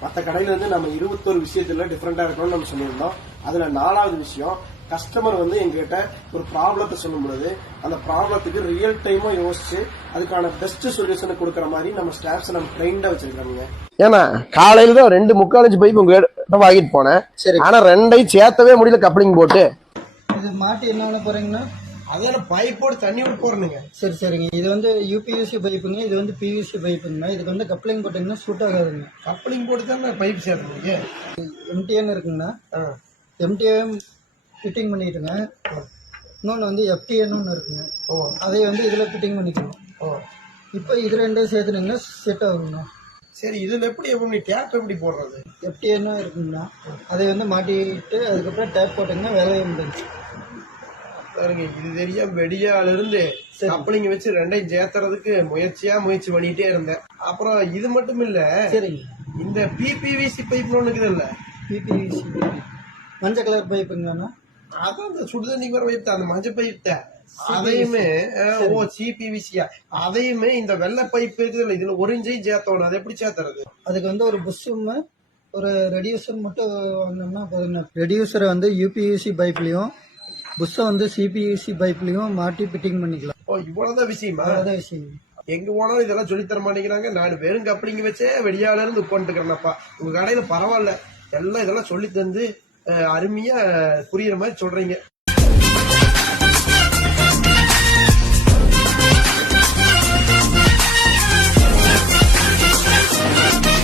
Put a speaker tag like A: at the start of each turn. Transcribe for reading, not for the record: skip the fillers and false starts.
A: மற்ற கடையில இருந்து நம்ம 21 விஷயத்துல டிஃபரெண்டா இருக்கணும்னு நம்ம சொல்லியிருந்தோம். அதுல 4வது விஷயம், கஸ்டமர் எங்ககிட்ட ஒரு ப்ராப்ளத்தை சொல்லும் பொழுது அந்த ப்ராப்ளத்துக்கு ரியல் டைமா யோசிச்சு அதுக்கான பெஸ்ட் சொல்யூஷன் கொடுக்கற மாதிரி நம்ம ஸ்டாஃப்ஸ் நம்ம ட்ரெயின்டா வச்சிருக்காங்க. ஏன்னா காலையில தான் 2.25 இன்ச் பைப் உங்ககிட்ட வாங்கிட்டு போனேன். ஆனா 2ஐயும் சேர்த்தவே முடியல கப்ளிங் போட்டு.
B: இது மாட்டி என்ன பண்ண போறீங்கன்னா
A: அதான பைப்போட தண்ணி விட்டு போறீங்க.
B: சரிங்க. இது யூபிவிசி பைப்புங்க, இது பிவிசி பைப்புங்க. இதுக்கு கப்ளிங் போட்டீங்கன்னா சூட் ஆகாதுங்க.
A: கப்ளிங் போட்டு தான் பைப் சேர்த்துறீங்க.
B: எம்டிஎன் இருக்குங்கண்ணா, எம்டிஎம் ஃபிட்டிங் பண்ணிட்டுங்க. இன்னொன்று எஃப்டிஎன்னு ஒன்று இருக்குங்க. அதை இதில் ஃபிட்டிங் பண்ணிக்கணும். இப்போ இது ரெண்டும் சேர்த்துனீங்கன்னா செட் ஆகுங்கண்ணா.
A: சரி, இதுல எப்படி டேப் எப்படி போடுறது?
B: எஃப்டிஎன்னும் இருக்குங்கண்ணா. அதை மாட்டிட்டு அதுக்கப்புறம் டேப் போட்டிங்கன்னா வேலையை முடிஞ்சு
A: பாருங்க. இது தெரியாம வெடியால இருந்து கப்ளிங் வச்சு 2ஐயும் சேர்த்துறதுக்கு முயற்சி பண்ணிட்டே இருந்தேன். அப்புறம் இது மட்டும் இல்ல,
B: சரிங்க,
A: இந்த பிபிவிசி பைப் ஒண்ணு இருக்குது இல்ல,
B: பிபிவிசி மஞ்சள் கலர் பைப்புங்கண்ணா.
A: அதான் அந்த சுடுதண்ணி வர பைப் தான், அந்த மஞ்சள் பைப் தான். அதையுமே சிபிவிசியா அதையுமே இந்த வெள்ளை பைப் இருக்குது இல்ல, இதுல 1 இன்ச்சையும் சேர்த்தோணும். அதை எப்படி சேர்த்துறது?
B: அதுக்கு ஒரு புஷ்ஷும் ஒரு ரெடியூசர் மட்டும் வாங்கினோம்னா போதுங்க. ரெடியூசரை யூபிவிசி பைப்லயும் புஷ்ஷை சிபிவிசி பைப்லயும் மாட்டி ஃபிட்டிங் பண்ணிக்கலாம்.
A: இவ்வளவுதான் விஷயமா?
B: அவ்வளவுதான் விஷயம்.
A: எங்க போனாலும் இதெல்லாம் சொல்லித்தர மாட்டேங்கிறாங்க. நான் வெறும் கப்ளிங் வச்சே வெடியால இருந்து உட்காந்துக்கிறேன்ப்பா. உங்க கடையில பரவாயில்ல, எல்லாம் இதெல்லாம் சொல்லி தந்து அருமையா புரியுற மாதிரி சொல்றீங்க.